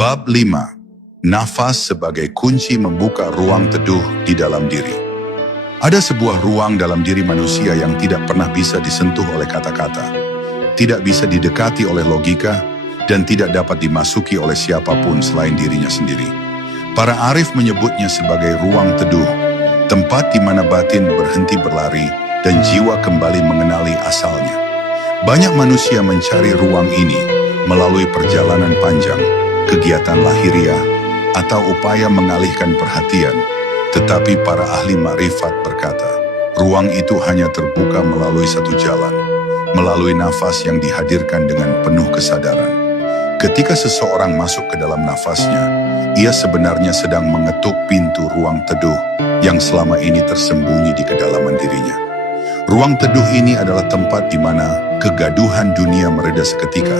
Bab 5. Nafas sebagai kunci membuka ruang teduh di dalam diri. Ada sebuah ruang dalam diri manusia yang tidak pernah bisa disentuh oleh kata-kata, tidak bisa didekati oleh logika, dan tidak dapat dimasuki oleh siapapun selain dirinya sendiri. Para arif menyebutnya sebagai ruang teduh, tempat di mana batin berhenti berlari dan jiwa kembali mengenali asalnya. Banyak manusia mencari ruang ini melalui perjalanan panjang, kegiatan lahiriah, atau upaya mengalihkan perhatian. Tetapi para ahli makrifat berkata, ruang itu hanya terbuka melalui satu jalan, melalui nafas yang dihadirkan dengan penuh kesadaran. Ketika seseorang masuk ke dalam nafasnya, ia sebenarnya sedang mengetuk pintu ruang teduh yang selama ini tersembunyi di kedalaman dirinya. Ruang teduh ini adalah tempat di mana kegaduhan dunia mereda seketika.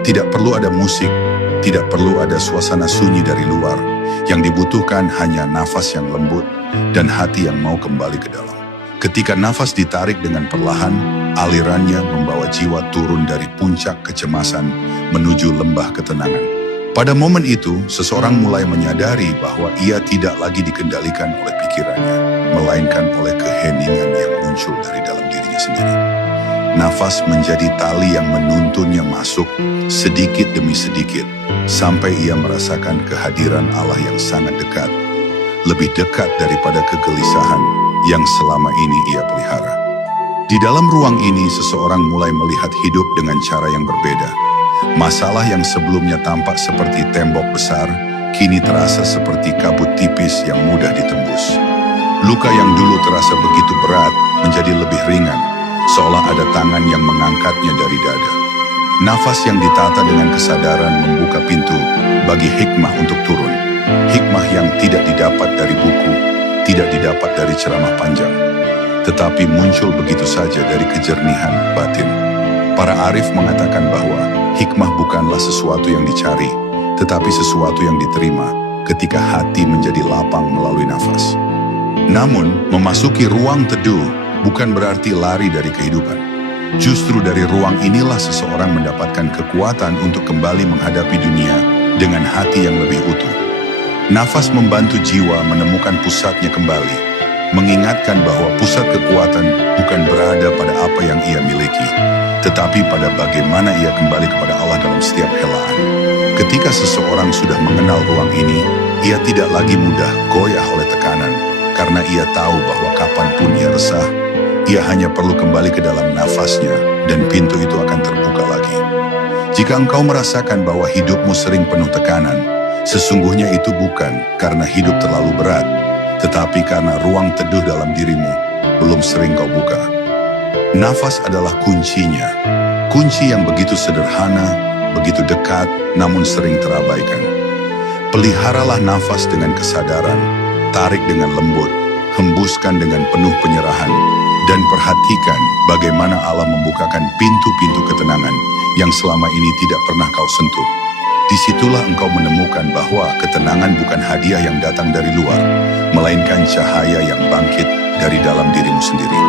Tidak perlu ada musik, tidak perlu ada suasana sunyi dari luar. Yang dibutuhkan hanya nafas yang lembut dan hati yang mau kembali ke dalam. Ketika nafas ditarik dengan perlahan, alirannya membawa jiwa turun dari puncak kecemasan menuju lembah ketenangan. Pada momen itu, seseorang mulai menyadari bahwa ia tidak lagi dikendalikan oleh pikirannya, melainkan oleh keheningan yang muncul dari dalam dirinya sendiri. Nafas menjadi tali yang menuntunnya masuk sedikit demi sedikit, sampai ia merasakan kehadiran Allah yang sangat dekat, lebih dekat daripada kegelisahan yang selama ini ia pelihara. Di dalam ruang ini, seseorang mulai melihat hidup dengan cara yang berbeda. Masalah yang sebelumnya tampak seperti tembok besar, kini terasa seperti kabut tipis yang mudah ditembus. Luka yang dulu terasa begitu berat menjadi lebih ringan, seolah ada tangan yang mengangkatnya dari dada. Nafas yang ditata dengan kesadaran membuka pintu bagi hikmah untuk turun. Hikmah yang tidak didapat dari buku, tidak didapat dari ceramah panjang, tetapi muncul begitu saja dari kejernihan batin. Para arif mengatakan bahwa hikmah bukanlah sesuatu yang dicari, tetapi sesuatu yang diterima ketika hati menjadi lapang melalui nafas. Namun, memasuki ruang teduh bukan berarti lari dari kehidupan. Justru dari ruang inilah seseorang mendapatkan kekuatan untuk kembali menghadapi dunia dengan hati yang lebih utuh. Nafas membantu jiwa menemukan pusatnya kembali, mengingatkan bahwa pusat kekuatan bukan berada pada apa yang ia miliki, tetapi pada bagaimana ia kembali kepada Allah dalam setiap helaan. Ketika seseorang sudah mengenal ruang ini, ia tidak lagi mudah goyah oleh tekanan, karena ia tahu bahwa kapanpun ia resah, ia hanya perlu kembali ke dalam nafasnya dan pintu itu akan terbuka lagi. Jika engkau merasakan bahwa hidupmu sering penuh tekanan, sesungguhnya itu bukan karena hidup terlalu berat, tetapi karena ruang teduh dalam dirimu belum sering kau buka. Nafas adalah kuncinya, kunci yang begitu sederhana, begitu dekat, namun sering terabaikan. Peliharalah nafas dengan kesadaran, tarik dengan lembut, hembuskan dengan penuh penyerahan, dan perhatikan bagaimana Allah membukakan pintu-pintu ketenangan yang selama ini tidak pernah kau sentuh. Disitulah engkau menemukan bahwa ketenangan bukan hadiah yang datang dari luar, melainkan cahaya yang bangkit dari dalam dirimu sendiri.